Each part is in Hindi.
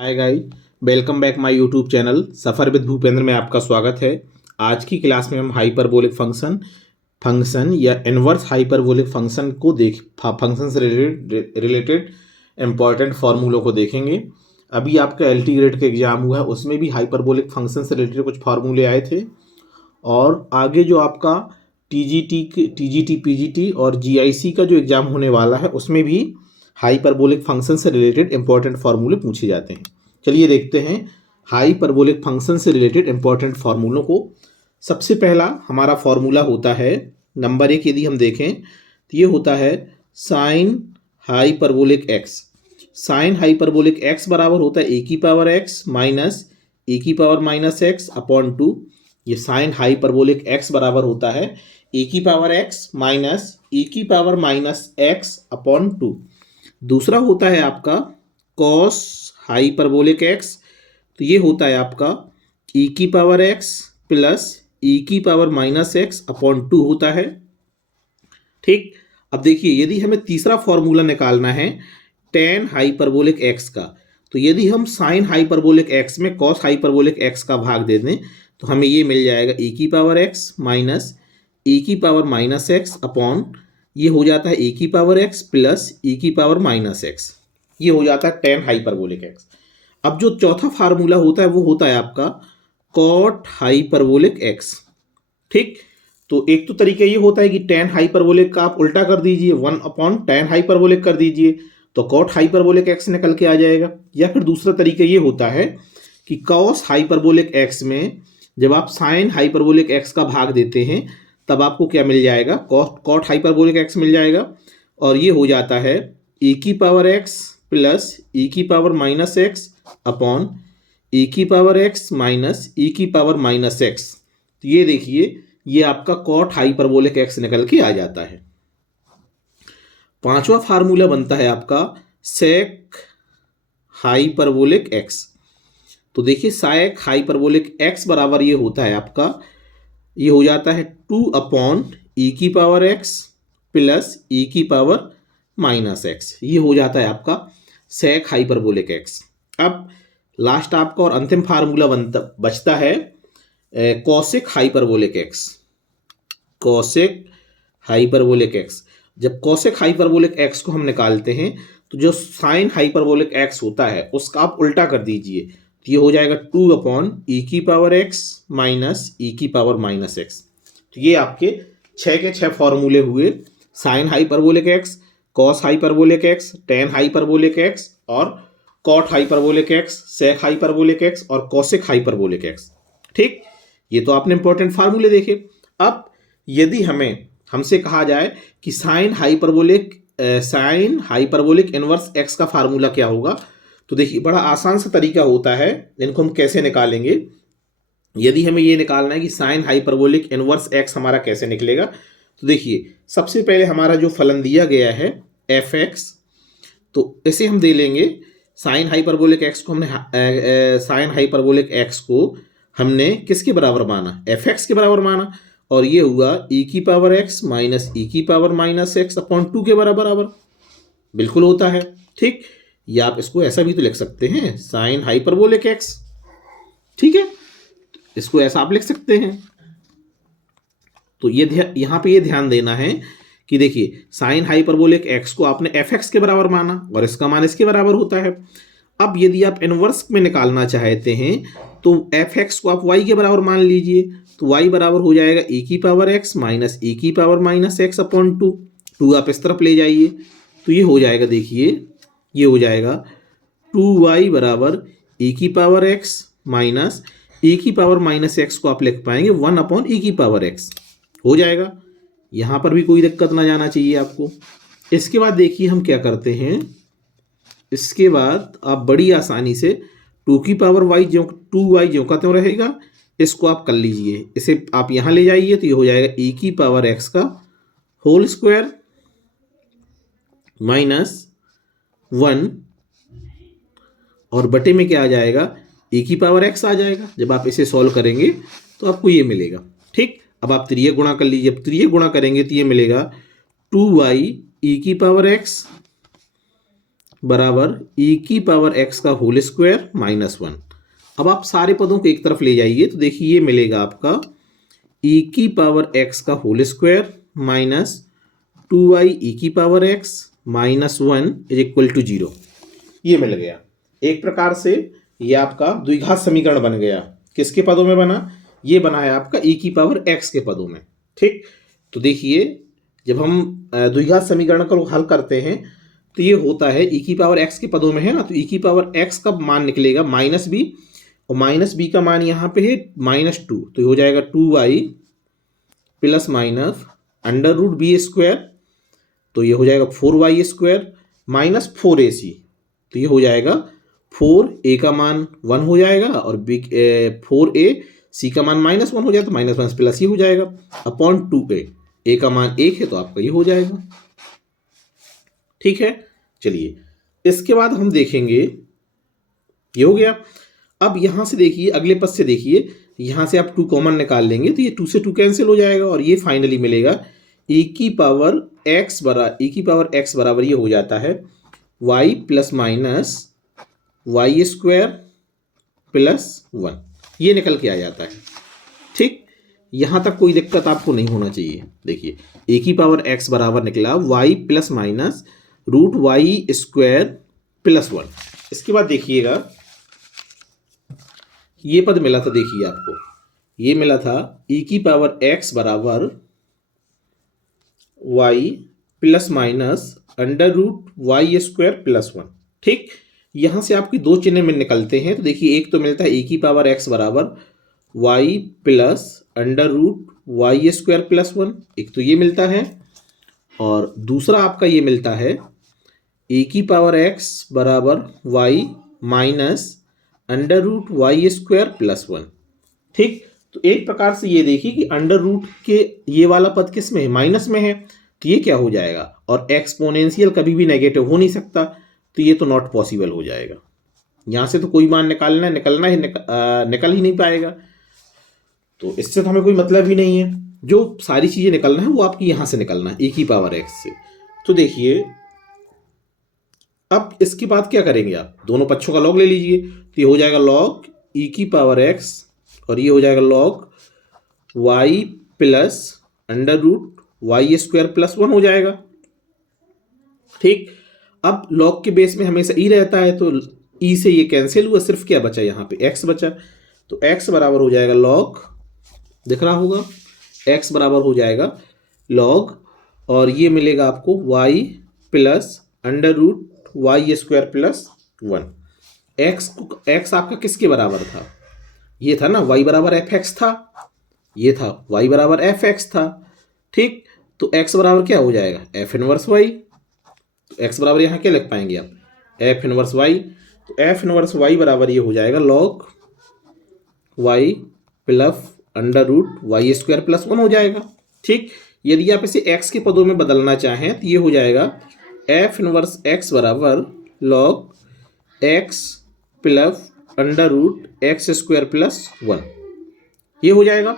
Hi guys, welcome back my YouTube channel suffer with Bhupendra में आपका स्वागत है। आज की क्लास में हम हाइपरबोलिक फंक्शन या इनवर्स हाइपरबोलिक फंक्शन को फंक्शन से रिलेटेड इम्पॉर्टेंट फार्मूलों को देखेंगे। अभी आपका एलटी ग्रेड का एग्जाम हुआ है, उसमें भी हाइपरबोलिक फंक्शन से रिलेटेड कुछ फार्मूले आए थे। और आगे जो आपका टीजीटी पीजीटी और जीआईसी का जो एग्ज़ाम होने वाला है, उसमें भी हाइपरबोलिक फंक्शन से रिलेटेड इंपॉर्टेंट फार्मूले पूछे जाते हैं। चलिए देखते हैं हाइपरबोलिक फंक्शन से रिलेटेड इंपॉर्टेंट फार्मूलों को। सबसे पहला हमारा फार्मूला होता है नंबर 1। यदि हम देखें तो ये होता है sign hyperbolic x. Sign hyperbolic x बराबर होता है ए की पावर एक्स माइनस ए की पावर माइनस एक्स अपॉन 2। ये साइन हाइपरबोलिक एक्स बराबर होता है ए की पावर एक्स माइनस ए की पावर माइनस एक्स अपॉन 2। दूसरा होता है आपका कॉस हाइपरबोलिक एक्स। तो ये होता है आपका e की पावर x प्लस e की पावर माइनस एक्स अपॉन 2 होता है। ठीक, अब देखिए यदि हमें तीसरा फॉर्मूला निकालना है टेन हाइपरबोलिक x का, तो यदि हम साइन हाइपरबोलिक x में कॉस हाइपरबोलिक x का भाग दे दें तो हमें ये मिल जाएगा e की पावर x माइनस e की पावर माइनस एक्स अपॉन ये हो जाता है ए की पावर एक्स प्लस ई की पावर माइनस एक्स। ये हो जाता है टेन हाइपरबोलिक एक्स। अब जो चौथा फार्मूला होता है वो होता है आपका कॉट हाइपरबोलिक एक्स। ठीक, तो एक तो तरीका ये होता है कि टेन हाइपरबोलिक का आप उल्टा कर दीजिए, वन अपॉन टेन हाइपरबोलिक कर दीजिए तो कॉट हाइपरबोलिक एक्स निकल के आ जाएगा। या फिर दूसरा तरीका ये होता है कि कॉस हाइपरबोलिक एक्स में जब आप साइन हाइपरबोलिक एक्स का भाग देते हैं तब आपको क्या मिल जाएगा, कॉट हाइपरबोलिक एक्स मिल जाएगा। और ये हो जाता है e की पावर x प्लस e की power minus x upon e की पावर x माइनस e की पावर माइनस एक्स। तो ये देखिए ये आपका कॉट हाइपरबोलिक एक्स निकल के आ जाता है। पांचवा फार्मूला बनता है आपका सेक हाइपरबोलिक एक्स। तो देखिए सेक हाइपरबोलिक एक्स बराबर ये होता है आपका, ये हो जाता है 2 अपॉन ई की पावर एक्स प्लस ई की पावर माइनस एक्स। ये हो जाता है आपका सेक हाइपरबोलिक एक्स। अब लास्ट आपका और अंतिम फार्मूला बचता है cosec hyperbolic x. Cosec hyperbolic x, जब कॉसेक हाइपरबोलिक एक्स को हम निकालते हैं तो जो साइन हाइपरबोलिक एक्स होता है उसका आप उल्टा कर दीजिए तो ये हो जाएगा 2 अपॉन ई की पावर एक्स माइनस ई की पावर माइनस एक्स। तो ये आपके 6 के 6 फॉर्मूले हुए, sine hyperbolic X, cos hyperbolic X, tan hyperbolic X और cot hyperbolic X, sec hyperbolic X और कॉसेक हाइपरबोलिक एक्स। ठीक, ये तो आपने इंपॉर्टेंट फार्मूले देखे। अब यदि हमसे कहा जाए कि साइन हाइपरबोलिक इनवर्स एक्स का फार्मूला क्या होगा, तो देखिए बड़ा आसान सा तरीका होता है, इनको हम कैसे निकालेंगे। यदि हमें ये निकालना है कि साइन हाइपरबोलिक इनवर्स एक्स हमारा कैसे निकलेगा, तो देखिए सबसे पहले हमारा जो फलन दिया गया है एफ एक्स, तो इसे हम दे लेंगे साइन हाइपरबोलिक एक्स को साइन हाइपरबोलिक एक्स को हमने किसके बराबर माना, एफ एक्स के बराबर माना। और ये हुआ ई की पावर एक्स माइनस ई की पावर माइनस एक्स अपॉन 2 के बराबर बिल्कुल होता है। ठीक, या आप इसको ऐसा भी तो लिख सकते हैं साइन हाइपरबोलिक एक्स। ठीक है, इसको ऐसा आप लिख सकते हैं। तो ये यहाँ पे ये ध्यान देना है कि देखिए साइन हाइपरबोलिक एक्स को आपने एफ एक्स के बराबर माना और इसका मान इसके बराबर होता है। अब यदि आप इनवर्स में निकालना चाहते हैं तो एफ एक्स को आप वाई के बराबर मान लीजिए, तो वाई बराबर हो जाएगा ए की पावर एक्स माइनस ए की पावर माइनस एक्स अपॉन 2 आप इस तरफ ले जाइए तो ये हो जाएगा, देखिए ये हो जाएगा 2y बराबर ए की पावर एक्स माइनस ए की पावर माइनस एक्स को आप लिख पाएंगे 1 अपॉन ए की पावर एक्स हो जाएगा। यहाँ पर भी कोई दिक्कत ना जाना चाहिए आपको। इसके बाद देखिए हम क्या करते हैं, इसके बाद आप बड़ी आसानी से 2 की पावर वाई जो 2y ज्यों का त्यों रहेगा, इसको आप कर लीजिए, इसे आप यहाँ ले जाइए तो ये हो जाएगा ए की पावर एक्स का होल स्क्वायर माइनस 1 और बटे में क्या आ जाएगा, ए की पावर एक्स आ जाएगा। जब आप इसे सॉल्व करेंगे तो आपको ये मिलेगा। ठीक, अब आप त्रिय गुणा कर लीजिए, अब त्रिय गुणा करेंगे तो ये मिलेगा 2y ई की पावर एक्स बराबर e की पावर x का होल स्क्वायर माइनस 1। अब आप सारे पदों को एक तरफ ले जाइए तो देखिए ये मिलेगा आपका e की पावर x का whole square minus 2y e की power x minus 1 is equal to 0। ये मिल गया। एक प्रकार से ये आपका द्विघात समीकरण बन गया। किसके पदों में बना? ये बना है आपका e की पावर x के पदों में। ठीक, तो देखिए जब हम द्विघात समीकरण को हल करते हैं तो ये होता है e की पावर x के पदों में है ना, तो e की पावर x का मान निकलेगा माइनस बी, और माइनस बी का मान यहाँ पे है माइनस 2, तो ये हो जाएगा 2y plus minus under root B square, तो ये हो जाएगा 4y स्क्वायर माइनस 4ac, तो ये हो जाएगा 4a का मान 1 हो जाएगा और बी 4ac का मान माइनस 1 हो जाएगा, तो माइनस 1 प्लस ये हो जाएगा अपॉन 2a, a का मान 1 है तो आपका ये हो जाएगा। ठीक है, चलिए इसके बाद हम देखेंगे, ये हो गया। अब यहां से देखिए अगले पद से देखिए, यहां से आप 2 कॉमन निकाल लेंगे तो ये 2 से 2 कैंसिल हो जाएगा और ये फाइनली मिलेगा e की पावर x बराबर ये हो जाता है y plus minus y square plus 1, ये निकल के आ जाता है। ठीक, यहां तक कोई दिक्कत आपको नहीं होना चाहिए। देखिए e की पावर x बराबर निकला y plus minus root y square plus 1। इसके बाद देखिएगा ये पद मिला था, देखिए आपको ये मिला था e की पावर x बराबर y plus minus under root y square plus 1। ठीक, यहां से आपकी दो चिन्ह में निकलते हैं, तो देखिए एक तो मिलता है e की पावर x बराबर y plus under root y square plus 1, एक तो ये मिलता है, और दूसरा आपका ये मिलता है e की पावर x बराबर y minus under root y square plus 1। ठीक, तो एक प्रकार से ये देखिए कि अंडर रूट के ये वाला पद किस में है? माइनस में है, तो ये क्या हो जाएगा, और एक्सपोनेंशियल कभी भी नेगेटिव हो नहीं सकता, तो ये तो नॉट पॉसिबल हो जाएगा। यहां से तो कोई मान निकलना ही निकल ही नहीं पाएगा, तो इससे तो हमें कोई मतलब ही नहीं है। जो सारी चीजें निकलना है वो आपकी यहां से निकलना है e की पावर x से। तो देखिए अब इसके बाद क्या करेंगे, आप दोनों पक्षों का लॉग ले लीजिए, तो ये हो जाएगा लॉग e की पावर x और ये हो जाएगा log y plus under root y square plus 1 हो जाएगा। ठीक, अब लॉग के बेस में हमेशा e रहता है, तो e से ये कैंसिल हुआ, सिर्फ क्या बचा यहाँ पे x बचा, तो x बराबर हो जाएगा लॉग, दिख रहा होगा x बराबर हो जाएगा लॉग, और ये मिलेगा आपको y plus under root y square plus 1। x आपका किसके बराबर था? ये था ना y बराबर fx था, ये था y बराबर fx था। ठीक, तो x बराबर क्या हो जाएगा? f इनवर्स y, तो x बराबर यहाँ क्या लिख पाएंगे आप? f इनवर्स y, तो f इनवर्स y बराबर ये हो जाएगा log y plus under root y square plus 1 हो जाएगा। ठीक, यदि आप इसे x के पदों में बदलना चाहें तो ये हो जाएगा f इनवर्स x बराबर log x plus under root x square plus 1, ये हो जाएगा।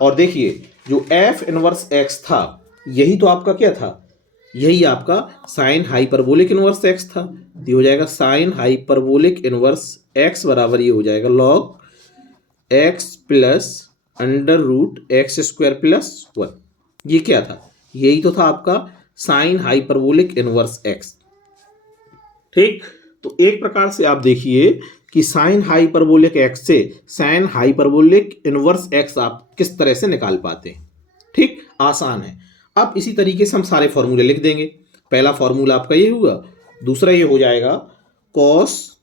और देखिए जो f इनवर्स x था यही तो आपका क्या था? यही आपका साइन हाइपरबोलिक इनवर्स x था, ये हो जाएगा साइन हाइपरबोलिक इनवर्स x बराबर ये हो जाएगा log x plus under root x square plus 1। ये क्या था? यही तो था आपका साइन हाइपरबोलिक इनवर्स x। ठीक, तो एक प्रकार से आप देखिए कि साइन हाइपरबोलिक x से साइन हाइपरबोलिक इनवर्स x आप किस तरह से निकाल पाते हैं। ठीक, आसान है। अब इसी तरीके से हम सारे फॉर्मूले लिख देंगे। पहला फॉर्मूला आपका ये हुआ, दूसरा ये हो जाएगा कॉस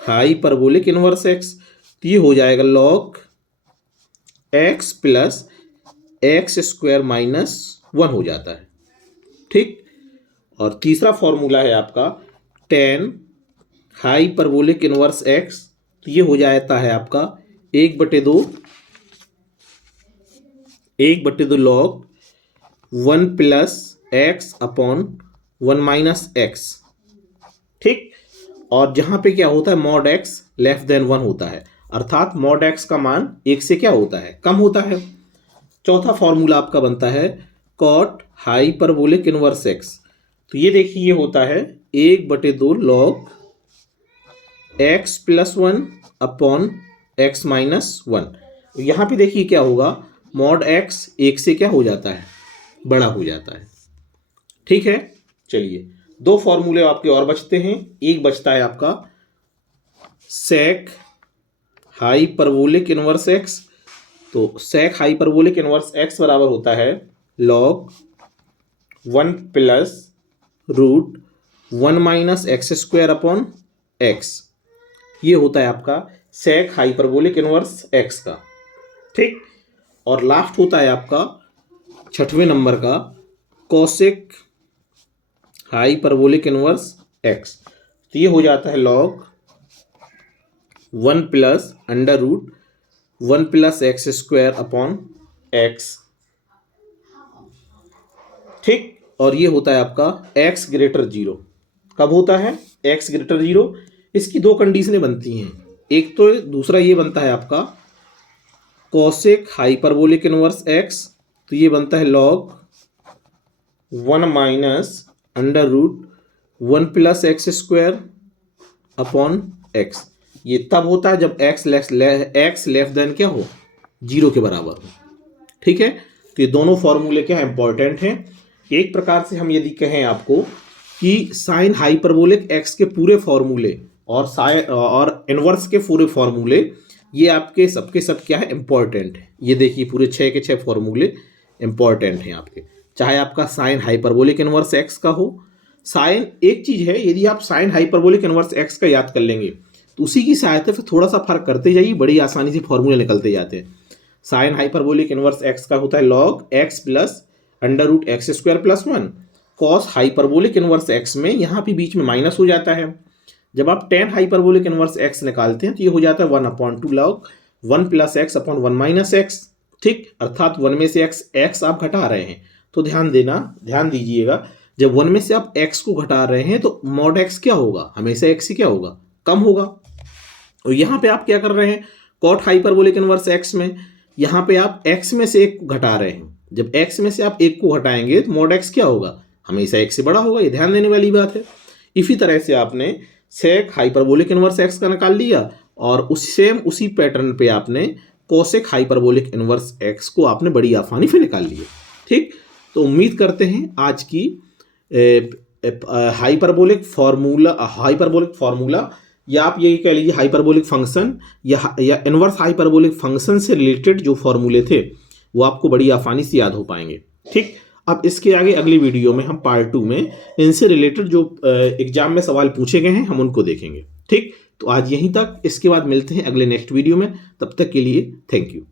हाइपरबोलिक इनवर्स x, तो ये हो जाएगा log x plus x square minus 1 हो जाता है। ठीक, और तीसरा फॉर्मूला है आपका टेन हाइपरबोलिक इनवर्स x, तो ये हो जाता है आपका 1/2 log 1 plus x upon 1 minus x. ठीक, और जहां पे क्या होता है मॉड x लेस देन 1 होता है, अर्थात मॉड x का मान 1 से क्या होता है? कम होता है। चौथा फॉर्मूला आपका बनता है कॉट हाइपरबोलिक इनवर्स x, तो ये देखिए ये होता है 1/2 log x plus 1 upon x minus 1। यहाँ पे देखिए क्या होगा, मॉड x 1 से क्या हो जाता है, बड़ा हो जाता है। ठीक है, चलिए 2 फॉर्मूले आपके और बचते हैं। एक बचता है आपका सेक हाइपरबोलिक इनवर्स x। तो सेक हाइपरबोलिक इनवर्स x बराबर होता है log 1 plus root 1 minus x square upon x। ये होता है आपका सेक हाइपरबोलिक इनवर्स x का। ठीक, और लास्ट होता है आपका 6वें नंबर का कोसेक हाइपरबोलिक इनवर्स x। तो ये हो जाता है log 1 plus under root 1 plus x square upon x। ठीक, और ये होता है आपका x ग्रेटर 0। कब होता है x ग्रेटर 0? इसकी 2 कंडीशनें बनती हैं। एक तो दूसरा ये बनता है आपका कोसेक हाइपरबोलिक इनवर्स x। तो ये बनता है log 1 minus under root 1 plus x square upon x। ये तब होता है जब x लेस देन क्या हो, 0 के बराबर हो। ठीक है, तो ये दोनों फॉर्मूले क्या है, इंपॉर्टेंट हैं। एक प्रकार से हम यदि कहें आपको कि साइन हाइपरबोलिक x के पूरे फॉर्मूले और इनवर्स के पूरे फॉर्मूले, ये आपके सबके सब क्या है, इंपॉर्टेंट है। ये देखिए पूरे 6 के 6 फॉर्मूले इंपॉर्टेंट हैं आपके, चाहे आपका साइन हाइपरबोलिक इनवर्स x का हो। साइन एक चीज है, यदि आप साइन हाइपरबोलिक इनवर्स x का याद कर लेंगे तो उसी की सहायता से थोड़ा सा फर्क करते जाइए, बड़ी आसानी से फॉर्मूले निकलते जाते हैं। साइन हाइपरबोलिक इनवर्स x का होता है log x plus under root x square plus 1। Cos hyperbolic inverse x में यहाँ पे बीच में माइनस हो जाता है। जब आप टेन हाइपरबोलिक इनवर्स x निकालते हैं तो ये हो जाता है 1/2 log 1 plus x upon 1 minus x. ठीक, अर्थात 1 में से x आप घटा रहे हैं। तो ध्यान दीजिएगा, जब 1 में से आप x को घटा रहे हैं तो मॉड x क्या होगा, हमेशा x ही क्या होगा, कम होगा। और यहाँ पे आप क्या कर रहे हैं, कॉट हाइपरबोलिक इनवर्स x में यहाँ पे आप x में से 1 को घटा रहे हैं। जब x में से आप 1 को घटाएंगे तो मॉड x क्या होगा, हमेशा 1 से बड़ा होगा। ये ध्यान देने वाली बात है। इसी तरह से आपने सेक हाइपरबोलिक इनवर्स x का निकाल लिया और उसी पैटर्न पे आपने कोसेक हाइपरबोलिक इनवर्स x को आपने बड़ी आसानी से निकाल लिया। ठीक, तो उम्मीद करते हैं आज की हाइपरबोलिक फार्मूला या आप यही कह लीजिए हाइपरबोलिक फंक्शन या इनवर्स हाइपरबोलिक फंक्शन से रिलेटेड जो फॉर्मूले थे वो आपको बड़ी आसानी से याद हो पाएंगे। ठीक, अब इसके आगे अगली वीडियो में हम पार्ट 2 में इनसे रिलेटेड जो एग्जाम में सवाल पूछे गए हैं हम उनको देखेंगे। ठीक, तो आज यहीं तक, इसके बाद मिलते हैं अगले नेक्स्ट वीडियो में। तब तक के लिए थैंक यू।